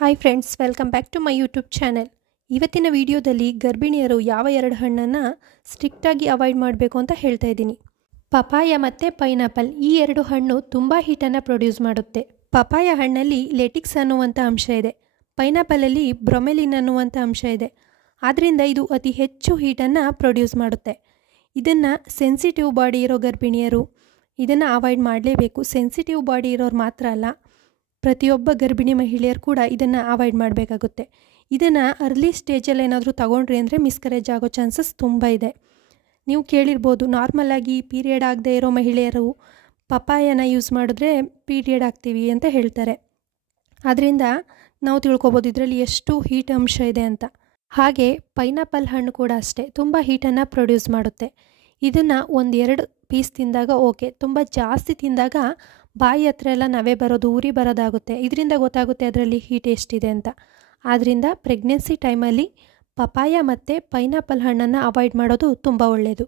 Hi friends, welcome back to my YouTube channel. ಇವತ್ತಿನ ವಿಡಿಯೋದಲ್ಲಿ ಗರ್ಭಿಣಿಯರು ಯಾವ ಎರಡು ಹಣ್ಣನ್ನು ಸ್ಟ್ರಿಕ್ಟಾಗಿ ಅವಾಯ್ಡ್ ಮಾಡಬೇಕು ಅಂತ ಹೇಳ್ತಾ ಇದ್ದೀನಿ. ಪಪಾಯ ಮತ್ತು ಪೈನಾಪಲ್ ಈ ಎರಡು ಹಣ್ಣು ತುಂಬ ಹೀಟನ್ನು ಪ್ರೊಡ್ಯೂಸ್ ಮಾಡುತ್ತೆ. ಪಪಾಯ ಹಣ್ಣಲ್ಲಿ ಲೆಟಿಕ್ಸ್ ಅನ್ನುವಂಥ ಅಂಶ ಇದೆ, ಪೈನಾಪಲಲ್ಲಿ ಬ್ರೊಮೆಲಿನ್ ಅನ್ನುವಂಥ ಅಂಶ ಇದೆ. ಆದ್ದರಿಂದ ಇದು ಅತಿ ಹೆಚ್ಚು ಹೀಟನ್ನು ಪ್ರೊಡ್ಯೂಸ್ ಮಾಡುತ್ತೆ. ಇದನ್ನು ಸೆನ್ಸಿಟಿವ್ ಬಾಡಿ ಇರೋ ಗರ್ಭಿಣಿಯರು ಇದನ್ನು ಅವಾಯ್ಡ್ ಮಾಡಲೇಬೇಕು. ಸೆನ್ಸಿಟಿವ್ ಬಾಡಿ ಇರೋರು ಮಾತ್ರ ಅಲ್ಲ, ಪ್ರತಿಯೊಬ್ಬ ಗರ್ಭಿಣಿ ಮಹಿಳೆಯರು ಕೂಡ ಇದನ್ನು ಅವಾಯ್ಡ್ ಮಾಡಬೇಕಾಗುತ್ತೆ. ಇದನ್ನು ಅರ್ಲಿ ಸ್ಟೇಜಲ್ಲಿ ಏನಾದರೂ ತಗೊಂಡ್ರಿ ಅಂದರೆ ಮಿಸ್ಕರೇಜ್ ಆಗೋ ಚಾನ್ಸಸ್ ತುಂಬ ಇದೆ. ನೀವು ಕೇಳಿರ್ಬೋದು, ನಾರ್ಮಲಾಗಿ ಪೀರಿಯಡ್ ಆಗದೆ ಇರೋ ಮಹಿಳೆಯರು ಪಪಾಯನ ಯೂಸ್ ಮಾಡಿದ್ರೆ ಪೀರಿಯಡ್ ಆಗ್ತೀವಿ ಅಂತ ಹೇಳ್ತಾರೆ. ಆದ್ದರಿಂದ ನಾವು ತಿಳ್ಕೊಬೋದು ಇದರಲ್ಲಿ ಎಷ್ಟು ಹೀಟ್ ಅಂಶ ಇದೆ ಅಂತ. ಹಾಗೆ ಪೈನಾಪಲ್ ಹಣ್ಣು ಕೂಡ ಅಷ್ಟೇ, ತುಂಬ ಹೀಟನ್ನು ಪ್ರೊಡ್ಯೂಸ್ ಮಾಡುತ್ತೆ. ಇದನ್ನು 1-2 ಪೀಸ್ ತಿಂದಾಗ ಓಕೆ, ತುಂಬ ಜಾಸ್ತಿ ತಿಂದಾಗ ಬಾಯಿ ಹತ್ರ ಎಲ್ಲ ನವೆ ಬರೋದು, ಉರಿ ಬರೋದಾಗುತ್ತೆ. ಇದರಿಂದ ಗೊತ್ತಾಗುತ್ತೆ ಅದರಲ್ಲಿ ಹೀಟ್ ಎಷ್ಟಿದೆ ಅಂತ. ಆದ್ದರಿಂದ ಪ್ರೆಗ್ನೆನ್ಸಿ ಟೈಮಲ್ಲಿ ಪಪಾಯ ಮತ್ತು ಪೈನಾಪಲ್ ಹಣ್ಣನ್ನು ಅವಾಯ್ಡ್ ಮಾಡೋದು ತುಂಬ ಒಳ್ಳೆಯದು.